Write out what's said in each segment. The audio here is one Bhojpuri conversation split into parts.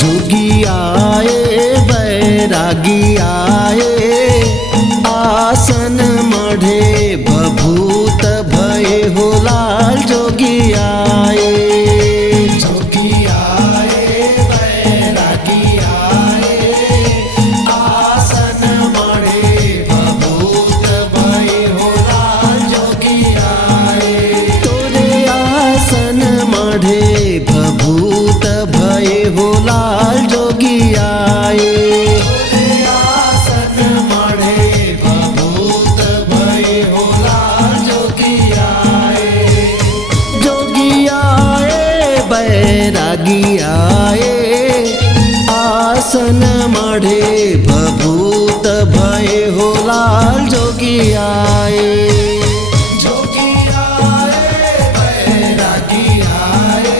जोगी आए बैरागी आए, आसन मढ़े बभूत भये हो लाल। जोगी आए, जोगी आए बैरागी आए, आसन मढ़े बभूत भये हो लाल। जोगी आए, तोरे आसन मढ़े बभूत भये हो लाल। जोगी आए, तोरे आसन मढ़े बभूत भये हो लाल। जोगी आए, जोगी आए बैरागी आए, आसन मढ़े बभूत भये हो लाल। जोगी आए, जोगी आए बैरागी आए,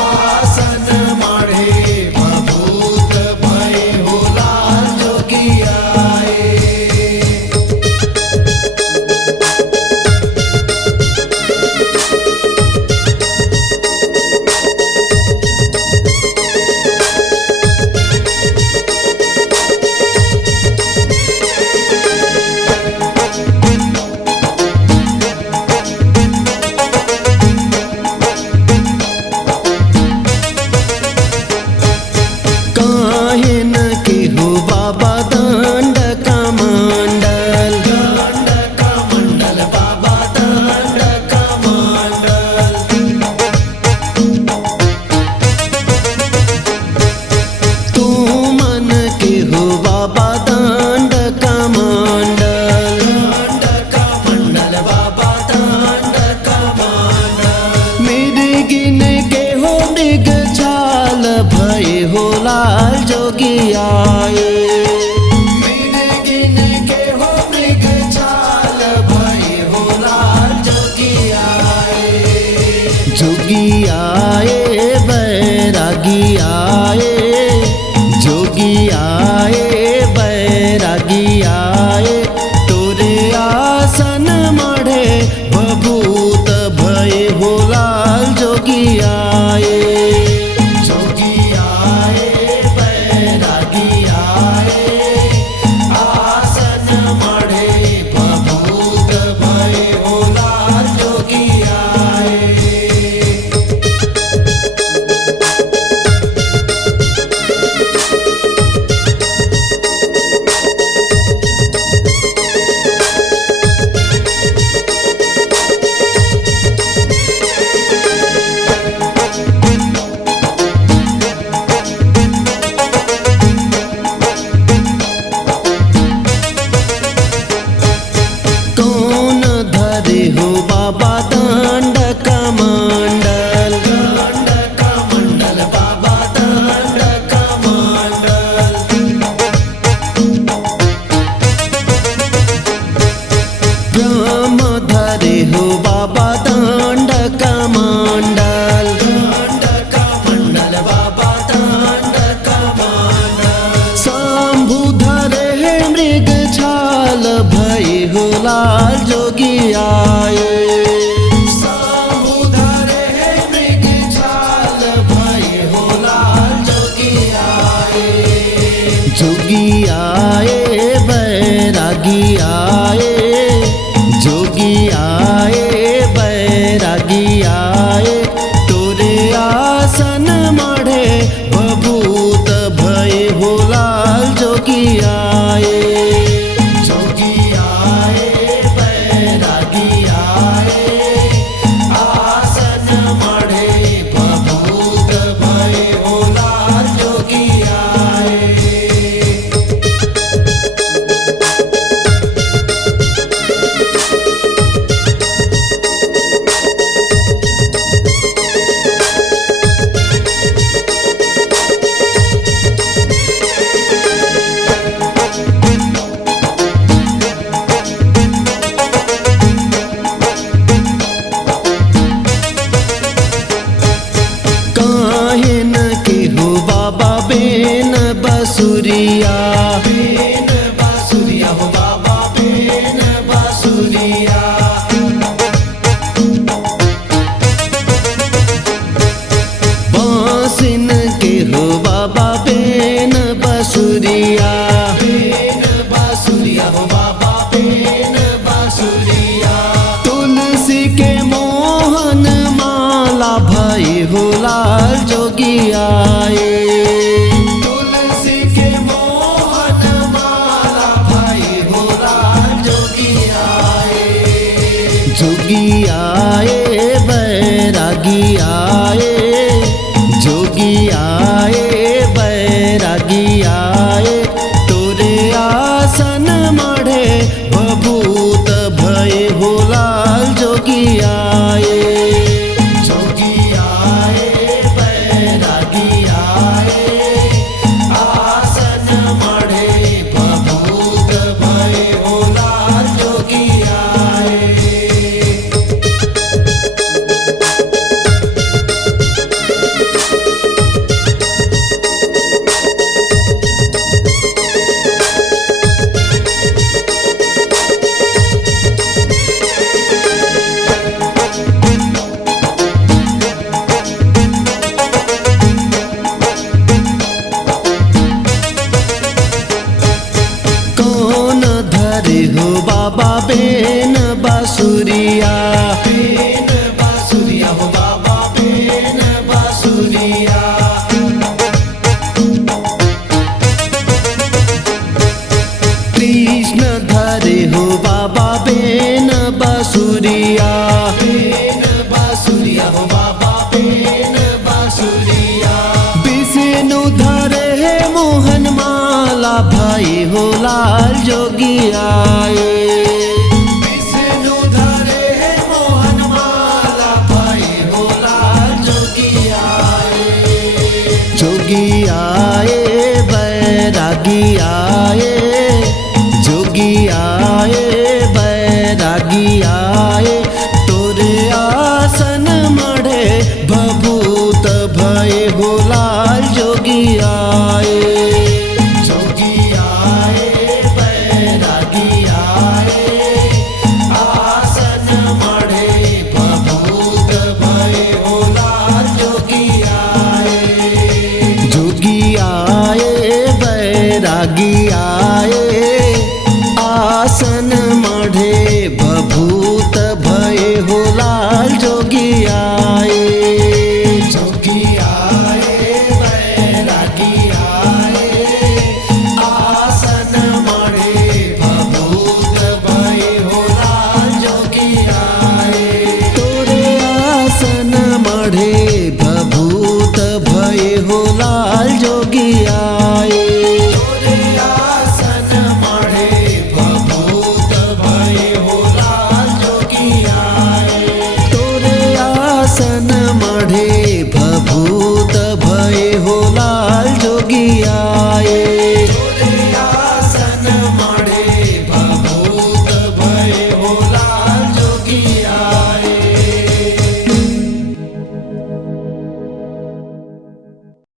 आसन मढ़े बभूत भये हो लाल। जोगी आए, काहे न के हो बाबा दंड का मंडल। दंड का मंडल बाबा दंड का मंडल। तू मन के हो बाबा दंड का मंडल। दंड का मंडल बाबा दंड का मंडल। मृगिन के हो मृग छाल भये हो लाल। जोगी आए, मृगिन के हो मृग छाल भये हो लाल। जोगी आए, जोगी आए बैरागी आए, जोगी आए बैरागी आए, तोरे आसन मढ़े बभूत भये हो लाल। जोगी आए, जोगी आए बैरागी आए, आसन मढ़े बभूत भये हो लाल। जोगी आए, कौन धरे हो बाबा दंड का मंडल। दंड का मंडल बाबा दंड का मंडल। ब्रह्म धरे हो बाबा दंड का मंडल। दंड का मंडल बाबा दंड का मंडल। शंभु धरे है मृग छाल भये हो लाल। जोगी आए, शंभु धरे है मृग छाल भये हो लाल। जोगी आए, जोगी आए बैरागी आए, जोगी आए बैरागी आए, तोरे आसन मढ़े बभूत भये हो लाल। जोगी आए, जोगी आए बैरागी आए। जोगी आए बैरागी आए, जोगी आए बैरागी आए, तोरे आसन मढ़े बभूत भय हो लाल जोगी आए। जोगी आए बैरागी आए, आसन मढ़े बभूत भय हो लाल जोगी आए। कौन धरे हो बाबा बेन बासुरिया, बेन बासुरिया हो बाबा बेन बासुरिया। कृष्ण धरे हो बाबा बेन बासुरिया, बेन बासुरिया हो बाबा बेन बासुरिया। विष्णु धरे है मोहन माला भाई हो लाल जोगी आए।